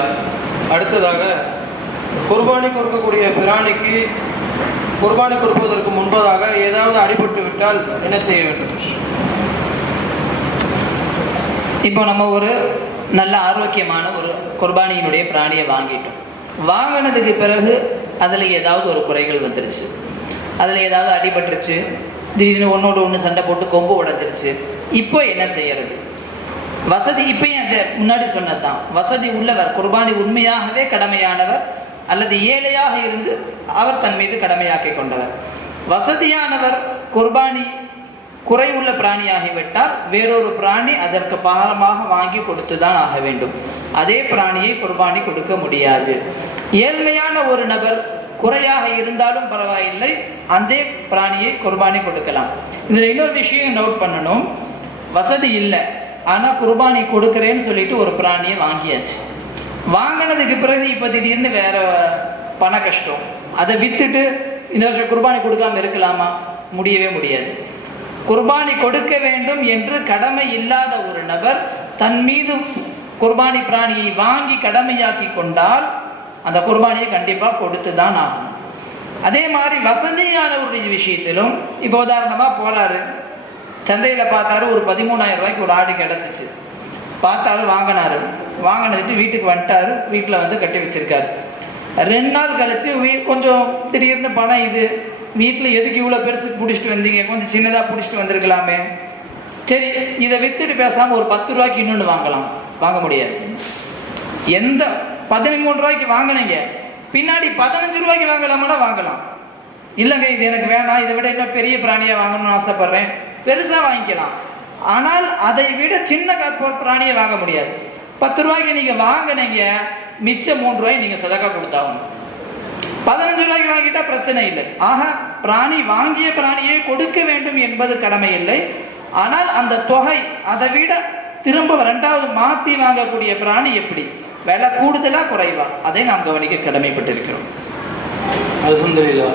அல்ஹம்துலில்லா அடுத்ததாக குர்பானி கொடுக்கக்கூடிய பிராணிக்கு குர்பானி கொடுப்பதற்கு முன்பதாக ஏதாவது அடிபட்டு விட்டால் என்ன செய்ய வேண்டும்? இப்போ நம்ம ஒரு நல்ல ஆரோக்கியமான ஒரு குர்பானியினுடைய பிராணியை வாங்கிட்டோம். வாங்கினதுக்கு பிறகு அதில் ஏதாவது ஒரு குறைகள் வந்துருச்சு. அதில் ஏதாவது அடிபட்டுருச்சு. திடீர்னு ஒன்றோடு ஒன்று சண்டை போட்டு கொம்பு உடஞ்சிருச்சு. இப்போ என்ன செய்யறது? வசதி இப்பயும் அந்த முன்னாடி சொன்னது தான் வசதி உள்ளவர் குர்பானி உண்மையாகவே கடமையானவர் அல்லது ஏழையாக இருந்து அவர் தன் மீது கடமையாக்கி கொண்டவர். வசதியானவர் குர்பானி குறைவுள்ள பிராணியாகிவிட்டால் வேறொரு பிராணி அதற்கு பாரமாக வாங்கி கொடுத்துதான் ஆக வேண்டும். அதே பிராணியை குர்பானி கொடுக்க முடியாது. ஏழ்மையான ஒரு நபர் குறையாக இருந்தாலும் பரவாயில்லை அந்த பிராணியை குர்பானி கொடுக்கலாம். இதுல இன்னொரு விஷயம் நோட் பண்ணணும். வசதி இல்லை. ஆனால் குர்பானி கொடுக்குறேன்னு சொல்லிட்டு ஒரு பிராணியை வாங்கியாச்சு. வாங்கினதுக்கு பிறகு இப்போ திடீர்னு வேற பண கஷ்டம். அதை விற்றுட்டு இந்த வருஷம் குர்பானி கொடுக்காம இருக்கலாமா? முடியவே முடியாது. குர்பானி கொடுக்க வேண்டும் என்று கடமை இல்லாத ஒரு நபர் தன் மீது குர்பானி பிராணியை வாங்கி கடமையாக்கி கொண்டால் அந்த குர்பானியை கண்டிப்பாக கொடுத்து தான் ஆகும் அதே மாதிரி வசதியானவருடைய விஷயத்திலும் இப்போ உதாரணமாக போறாரு. சந்தையில் பார்த்தாரு ஒரு பதிமூணாயிரம் ரூபாய்க்கு ஒரு ஆடு கிடச்சிச்சு. பார்த்தாரு வாங்கினாரு. வாங்கினதுட்டு வீட்டுக்கு வந்துட்டாரு. வீட்டில் வந்து கட்டி வச்சிருக்காரு. ரெண்டு நாள் கழிச்சு வீ கொஞ்சம் திடீர்னு பணம் இது. வீட்டில் எதுக்கு இவ்வளோ பெருசு பிடிச்சிட்டு வந்தீங்க? கொஞ்சம் சின்னதாக பிடிச்சிட்டு வந்திருக்கலாமே. சரி இதை வித்துட்டு பேசாமல் ஒரு பத்து ரூபாய்க்கு இன்னொன்று வாங்கலாம். வாங்க முடியாது. எந்த பதிமூணு ரூபாய்க்கு வாங்கினீங்க? பின்னாடி பதினஞ்சு ரூபாய்க்கு வாங்கலாமானா வாங்கலாம். இல்லைங்க இது எனக்கு வேணாம். இதை விட இன்னும் பெரிய பிராணியாக வாங்கணும்னு ஆசைப்பட்றேன். பெருசாக வாங்கிக்கலாம். ஆனால் அதை விட சின்ன பிராணியை வாங்க முடியாது. பத்து ரூபாய்க்கு நீங்கள் வாங்கினீங்க மிச்சம் மூணு ரூபாய் நீங்கள் சதக்கா கொடுத்தாகணும். பதினஞ்சு ரூபாய்க்கு வாங்கிட்டா பிரச்சனை இல்லை. ஆக பிராணி வாங்கிய பிராணியை கொடுக்க வேண்டும் என்பது கடமை இல்லை. ஆனால் அந்த தொகை அதை விட திரும்ப ரெண்டாவது மாத்தி வாங்கக்கூடிய பிராணி எப்படி? விலை கூடுதலா குறைவா? அதை நாம் கவனிக்க கடமைப்பட்டிருக்கிறோம். அல்ஹம்துலில்லா